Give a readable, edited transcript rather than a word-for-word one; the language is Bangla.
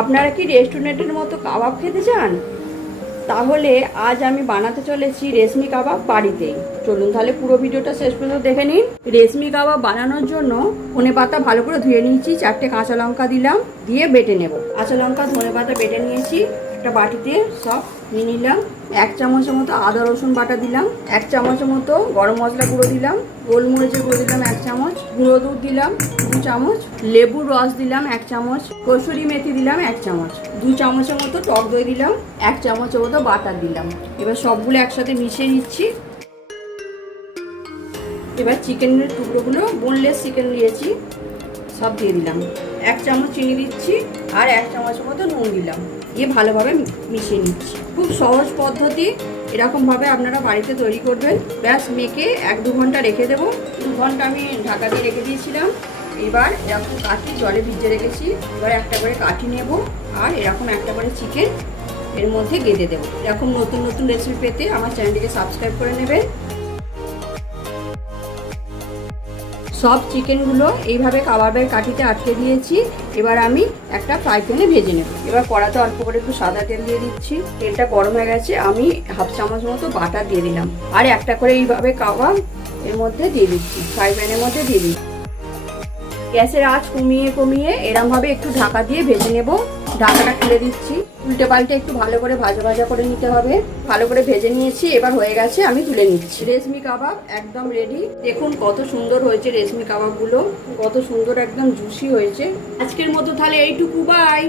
আপনারা কি রেস্টুরেন্টের মতো কাবাব খেতে চান? তাহলে আজ আমি বানাতে চলেছি রেশমি কাবাব বাড়িতেই। চলুন তাহলে পুরো ভিডিওটা শেষ পর্যন্ত দেখে নিন। রেশমি কাবাব বানানোর জন্য ধনেপাতা ভালো করে ধুয়ে নিয়েছি, 4টে কাঁচা লঙ্কা দিলাম, দিয়ে বেটে নেব। কাঁচা লঙ্কা ধনেপাতা বেটে নিয়েছি, একটা বাটিতে সব নিয়ে নিলাম। 1 চামচের মতো আদা রসুন বাটা দিলাম, 1 চামচের মতো গরম মশলা গুঁড়ো দিলাম, গোলমরিচের গুঁড়ো দিলাম 1 চামচ, গুঁড়ো দুধ দিলাম 2 চামচ, লেবুর রস দিলাম 1 চামচ, কসুরি মেথি দিলাম 1 চামচ, 2 চামচের মতো টক দই দিলাম, 1 চামচের মতো বাটার দিলাম। এবার সবগুলো একসাথে মিশিয়ে নিচ্ছি। এবার চিকেনের টুকরোগুলো, বোনলেস চিকেন নিয়েছি, সব দিয়ে দিলাম। 1 চামচ চিনি দিচ্ছি আর 1 চামচের মতো নুন দিলাম, দিয়ে ভালোভাবে মিশিয়ে নিচ্ছি। খুব সহজ পদ্ধতি, এরকমভাবে আপনারা বাড়িতে তৈরি করবেন। ব্যাস মেখে 1-2 ঘন্টা রেখে দেবো। 2 ঘন্টা আমি ঢাকা দিয়ে রেখে দিয়েছিলাম। এবার এরকম কাঠি জলে ভিজে রেখেছি, এবার একটা করে কাঠি নেব আর এরকম একটা করে চিকেন এর মধ্যে গেঁথে দেবো। এরকম নতুন নতুন রেসিপি পেতে আমার চ্যানেলটিকে সাবস্ক্রাইব করে নেবেন। সব চিকেনগুলো এইভাবে কাবাবের কাঠিতে আটকে দিয়েছি। এবার আমি একটা ফ্রাই প্যানে ভেজে নেব। এবার কড়াতে অল্প করে একটু সাদা তেল দিয়ে দিচ্ছি। তেলটা গরম হয়ে গেছে, আমি 1/2 চামচ মতো বাটার দিয়ে দিলাম আর একটা করে এইভাবে কাবাব এর মধ্যে দিয়ে দিচ্ছি, ফ্রাই প্যানের মধ্যে দিয়ে দিচ্ছি। গ্যাসের আঁচ কমিয়ে কমিয়ে এরমভাবে একটু ঢাকা দিয়ে ভেজে নেব। ঢাকাটা খুলে দিচ্ছি, উল্টে পাল্টে একটু ভালো করে ভাজা ভাজা করে নিতে হবে। ভালো করে ভেজে নিয়েছি, এবার হয়ে গেছে, আমি তুলে নিচ্ছি। রেশমি কাবাব একদম রেডি। দেখুন কত সুন্দর হয়েছে রেশমি কাবাবগুলো, কত সুন্দর একদম জুসি হয়েছে। আজকের মতো তাহলে এইটুকু, বাই।